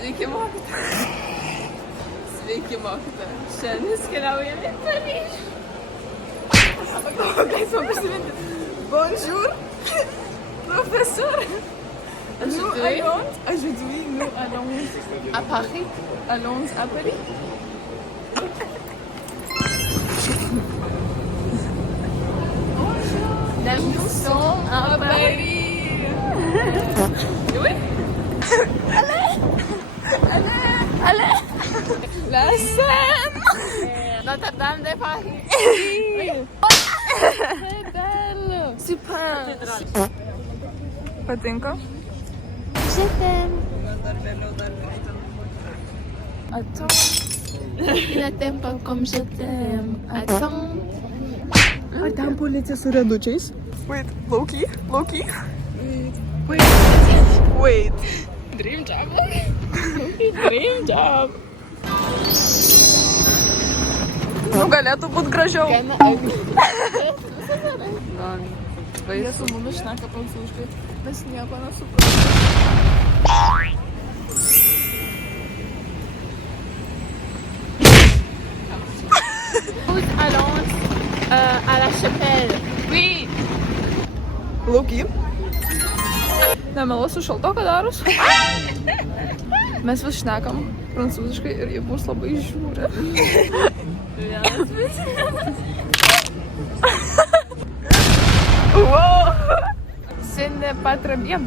Sveiki, mokytoja. Sveiki, mokytoja. Šiandien keliaujame į Paryžių. Galėsime prisiminti. Bonjour, professeur. Aujourd'hui, nous allons à Paris. Allons à Paris. Nous sommes à Paris. Oui. Allez. La Seine. Notre-Dame de Paris. C'est belle. Super. Patinka? Je t'aime. Attends. Ne t'aime pas comme je t'aime. Attends. Ar ten policija su redučiais? Wait, Loki? Wait. Dream job. Dream job. Nu, galėtų būt gražiau. Jie su mumis šneka prancūziškai, mes nieko nesuprantame. Nous allons à la chapelle. Oui. Loki. Nemeluosiu, šaltoka daros. Mes vis šnekam prancūziškai ir jie mus labai žiūri. Wow. Ce n'est pas très bien.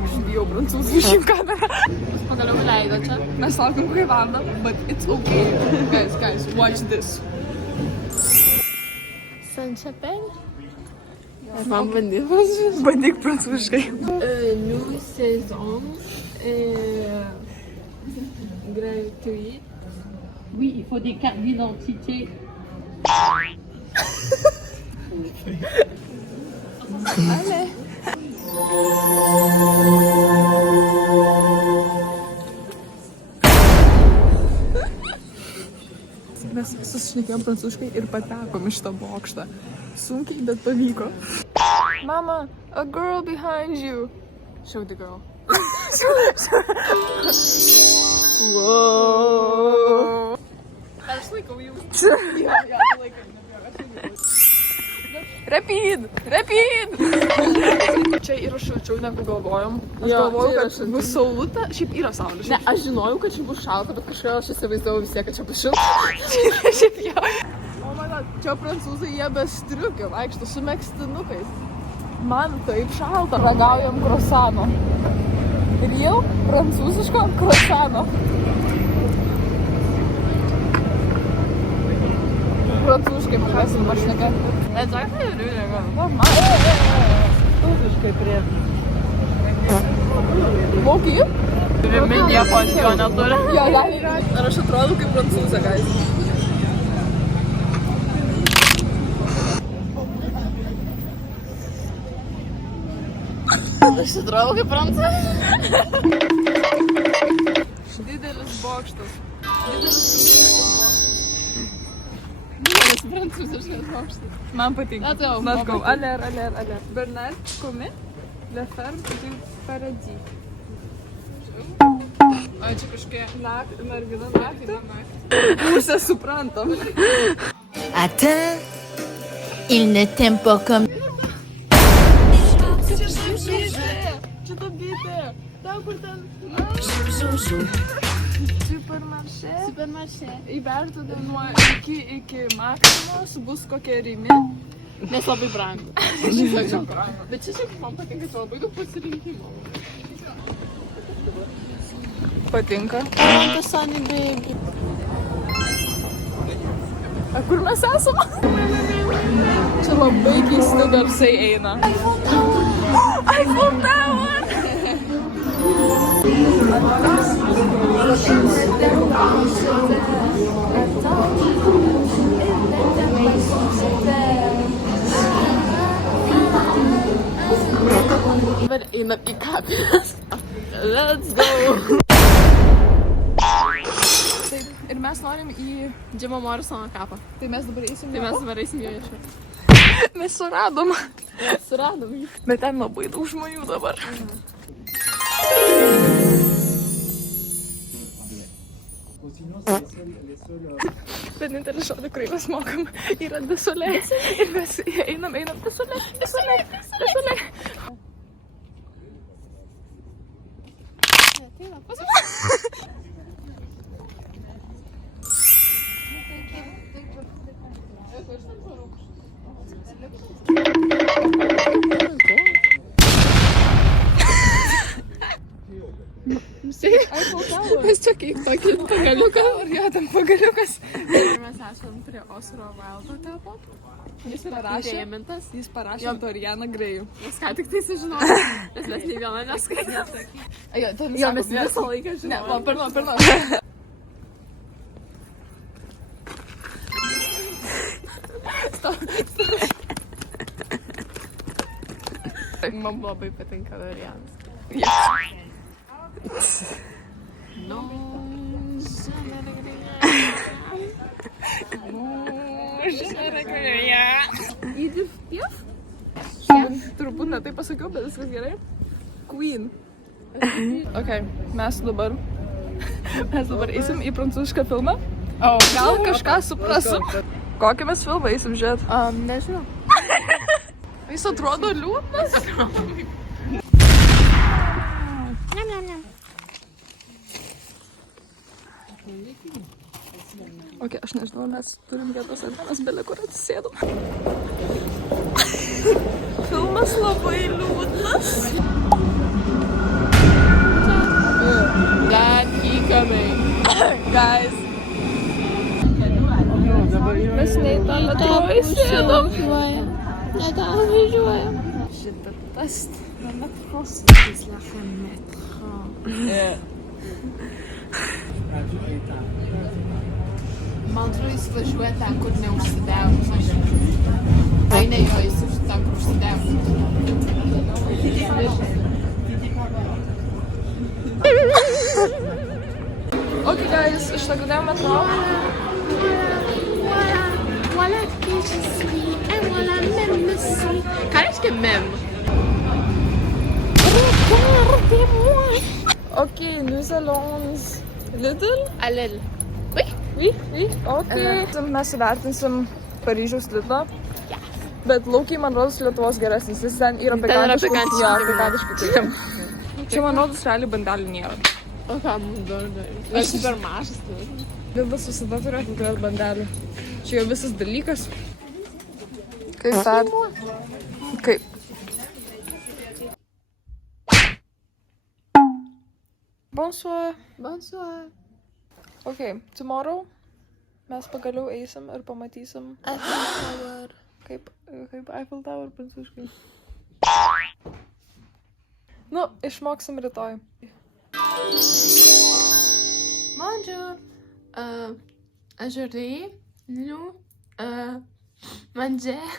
Aš bijau prancūziškai kamerą. Pagaliau leido čia. Mes laukiam kokią valandą, but it's okay. Guys, watch this. Sainte-Chapelle. Man bandyk prancūziškai. Nous saison gratuite. Oui, il faut des cartes d'identité. Allez. Mes susišnekėjom prancūziškai ir patekom iš tą bokštą. Sunkiai, bet pavyko. Mama, a girl behind you. Show the girl. Wow. Aš laikau jūs. Repeat! Čia yra šilčiau negu galvojom. Aš galvojau, kad bus saulutė. Šiaip yra saulė. Ne, aš žinojau, kad čia bus šalta, bet kažkaip aš įsivaizdavau vis tiek, kad čia bus šilta. Šiaip jau. Oh my god, čia prancūzai jie be striukių vaikšto su megztinukais. Man taip šalta. Ragaujam krosano. Ir jau prancūziško krosano. Prancūziškai pakalsim pašnekėti. Visiškai prie. Moki? Rimi nieko ant jo neturi. Jo, ar aš atrodo kaip prancūzė, guys? Aš atrodo kaip prancūzė. Didelis bokštas. Prancūziškas bokštas. Man patinka. Let's go. Aller. Bernard Comet, La Ferme du Paradis. O čia kažkokia mergina naktį. Pusę suprantam. Attends, il ne t'aime pas comme... Čia ta bitė. Ta, kur ten... Supermarché. Įvertinti nuo iki maksimos bus kokia Rimi. Nes labai brangu. Bet čia šiaip man patinka, čia labai daug pasirinkimo. Patinka. Patinka Sunny Baby. A kur mes esam? Čia labai keisti garsai eina. iPhone Tower! Dabar einam į kapines. Let's go! Taip, ir mes norim į... Džimo Morisono kapą. Tai mes dabar eisim Tai mes dabar eisim jo ieškoti. Mes suradom. Suradom jį. Bet ten labai daug žmonių dabar. Vienintelis žodį, kurį mes mokam, yra desolė. Ir mes einam, desolė. Mes čia kaip tokį pagaliuką. Ar jo, ten pagaliukas. Mes esam prie Osro Wildo tepo. Jis parašė? Deimantas. Jis parašė Dorianą Grėjų. Mes ką tik tai sužinojome, nes mes nei vieną neskaitėme. Jo, mes Visą laiką Ne, žinojome. pardon. Man labai patinka Dorianas. No, Edith Piaf? Turbūt ne taip pasakiau, bet viskas gerai. Queen. Ok, mes dabar eisim į prancūzišką filmą. Gal kažką suprasim. Kokį mes filmą eisim žiūrėt? nežinau. Jis atrodo liūdnas. Ok, aš nežinau, mes turim vietos ar ne, mes belia kur atsisėdom. Filmas labai liūdnas. That coming. Guys. Mes ne į tą metro įsėdom. Šitą tas metros. Man atrodo, jis važiuoja ten, kur neužsidegus. Ai, ne jo, jis ten, kur užsidegus. Ok, guys, išlagdėjom metro. Voilà qui je suis, et voilà même aussi. Ką reiškia mem? Ok, nous allons Lidl. Alel. Oui, ok. Mes įvertinsim Paryžiaus Lidlą. Bet laukiai, man rodos, Lietuvos geresnis. Jis ten yra pikantiškų. Čia, man rodos, realiai bandelių nėra. O ką mums dar daryti? Gal super mažas. Lidlas visada turėtų turėti bandelių. Čia jau visas dalykas. Kaip dar? Kaip? Bonsoir. Bonsoir. Ok, tomorrow mes pagaliau eisim ir pamatysim kaip Eiffel Tower prancūziškai. Nu, išmoksim rytoj. Bonjour. Aujourd'hui, nous mangeons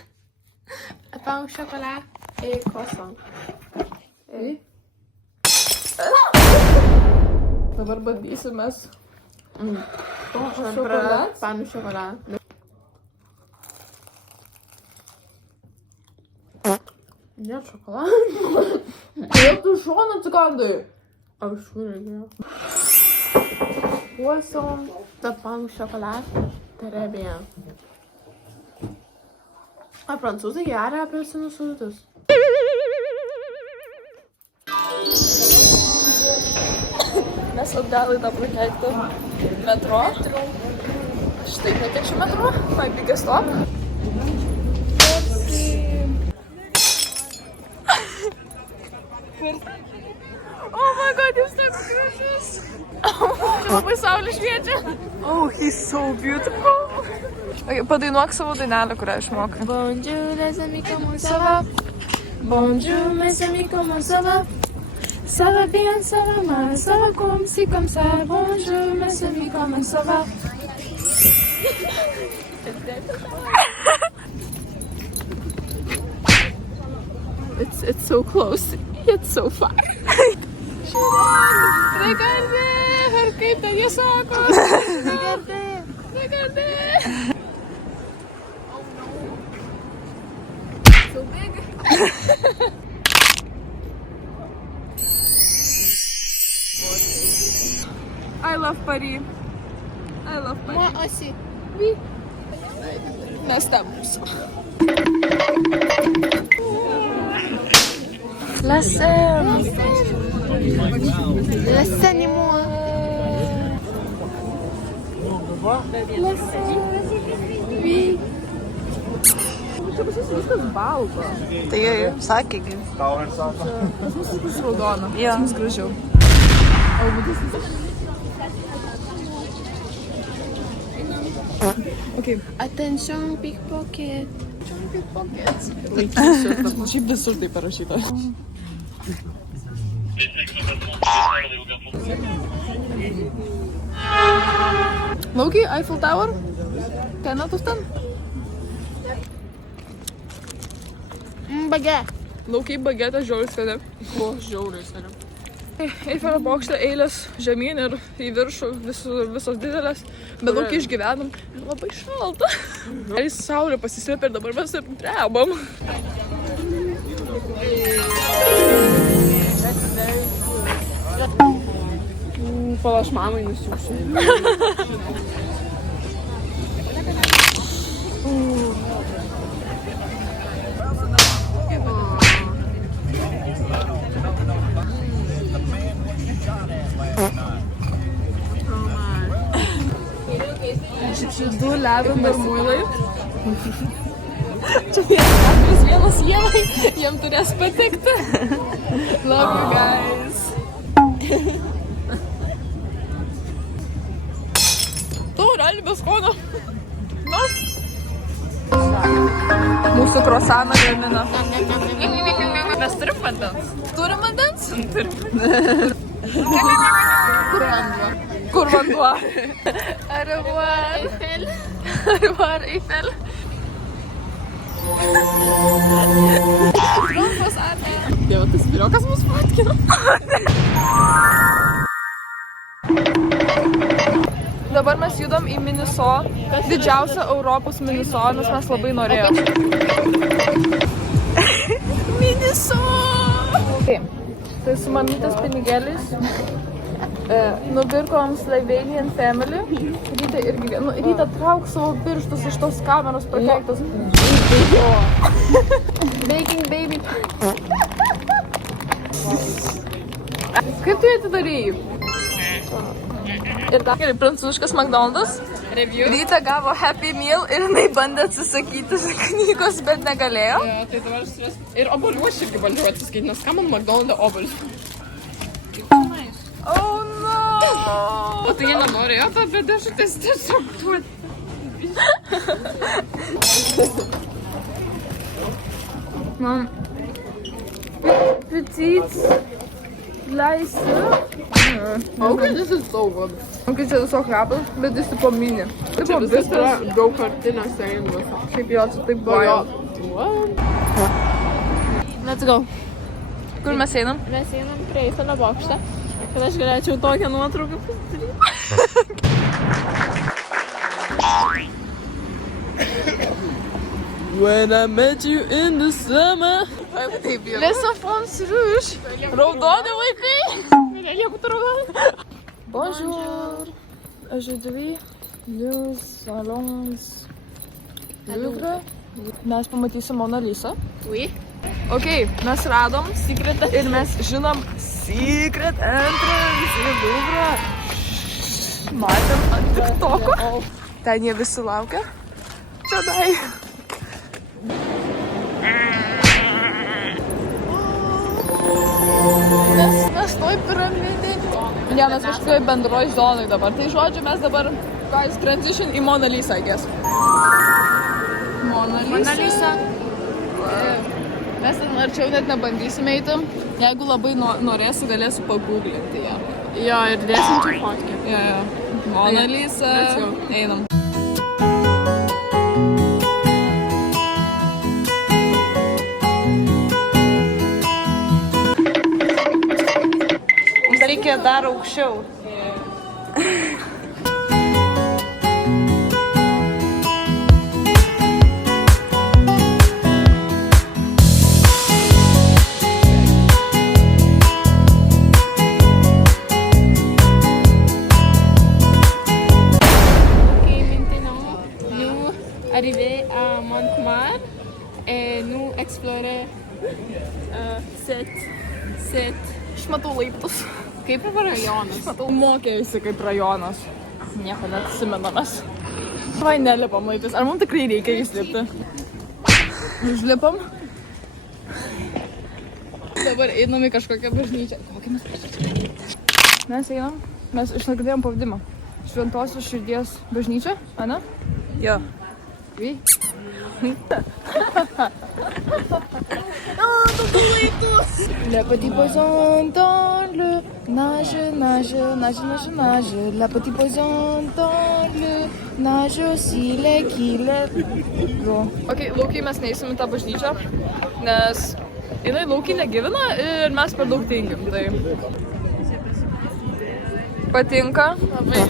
pain au chocolat et croissant. Dabar bandysim mes. Chocolat. Pain au chocolat. Ne chocolat. Kodėl tu šoną atsikandai? Aš regėjau. Poisson de pain au chocolat. Très bien. Ar prancūzai geria apelsinų sultis? Mes atgal į tą prakeiktą metro. Štai kokia čia metro. My biggest stop. Oh my god, jūs toks gražus. Čia labai saulė šviečia. Oh, he's so beautiful. Okay, padainuok savo dainelę, kurią išmokai. Bonjour les amis, comment ça va? Bonjour mes amis, comment ça va? Ça va bien, ça va mal, ça va comme ci, comme ça. Bonjour mes amis, comment ça va? It's so close, yet so far. Regardez, ar kaip ten jie sako? Regardez. So big. I love Paris. I love Paris. Moi aussi. Mes ten būsim. La Seine. La Seine et moi. La Seine. Oui. Čia pas jūs viskas balta. Tai sakė, Pas mus viskas raudona. Jo. Pas mus gražiau. Okay. Attention, pickpocket. Šiaip visur tai parašyta. Laukiai, Eiffel Tower? Kenetus ten? Baguette. Laukiai bagetą žiauriai skani. O, žiauriai seniai. Eifelio bokšte eilės žemyn ir į viršų visos didelės. Bet laukiai išgyvenam. Ir labai šalta. Eis saulė pasislėpė ir dabar mes ir drebam. Pala, aš mamai nusiųsiu. Du lavender muilai. Čia vienas Ievai, jiem turės patikti. Love you guys. Taurelį be skonio. Na. Mūsų krosaną gamina. Mes turim vandens. Turim vandens? Turim. Kur vanduo? Kur vanduo? Au revoir. Eiffel. Au revoir, Eiffel. Trumpas Arne. Dieve, tas vyriokas mus fotkino. Dabar mes judam į Miniso, didžiausią Europos Miniso, nes mes labai norėjom. Miniso! Tai su mamytės pinigėliais nupirkom Slovenian Family. Ryta irgi, Ryta trauk savo pirštus iš tos kameros prakeiktos. Baking baby. Kaip tu atidarėjai? Ir dar gerai, prancūziškas McDonald's. Ryta gavo Happy Meal ir jinai bandė atsisakyti knygos, bet negalėjo. Tai dabar aš ir obolių aš irgi bandžiau atsiskaityti, nes ką man McDonald's obolius? Oh no! O tai jie nenorėjo to, bet dėžutės tiesiog duoti. Man petite leise. Okay, this is so good. Okay, čia tiesiog rapas, bet jis tipo mini. Čia viskas yra daugkartinės sąjungos. Šiaip jo, čia taip wild. Let's go. Kur mes einam? Mes einam prie Eifelio bokštą, kad aš galėčiau tokią nuotrauką pasidaryti. When I met you in the summer. Les enfants rouges. Raudoni vaikai. Bonjour. Aujourd'hui, nous allons Louvre. Mes pamatysim Mona Lisa. Oui. Ok, mes radom ir mes žinom secret entrance į Louvre. Matėm ant TikToko. Ten jie visi laukia. Čionai. Mes toj piramidėj. Ne, mes kažkokioj bendroj zonai dabar. Tai žodžiu, mes dabar guys transition į Mona Lisa, I guess. Mona Lisa. Mes ten arčiau net nebandysime eiti. Jeigu labai norėsiu, galėsiu paguglinti ją. Jo, ir dėsim čia fotkę. Jo. Mona Lisa. Einam. Mums reikia dar aukščiau. Explorer. Sit. Aš matau laiptus. Kaip rajonas? Matau mokėjusi kaip rajonas. Nieko neatsimenamės. Vai nelipam laiptais. Ar mums tikrai reikia įslipti? Užlipam. Dabar einam į kažkokią bažnyčią. Kokią mes bažnyčią? Mes einam. Mes išnagrinėjom pavadimą. Šventosios širdies bažnyčia, ane? Jo. Oui. La petite poisson dans le nage, nage, nage, nage, nage. La petite poisson dans le nage aussi les Ok, laukiai mes neįsim į tą bažnyčią, nes jinai laukiai negyvena ir mes per daug tingim. Tai patinka? Labai.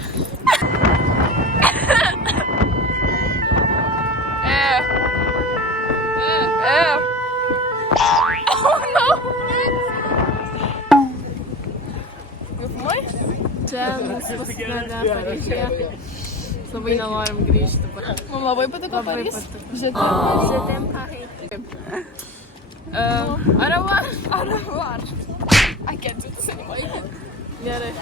Čia mūsų paskutinė Paryžyje. Labai nenorim grįžti. Mums labai patiko Paryž. Žetėm Paryž. Au revoir. Au revoir. I can't do this anymore. Gerai.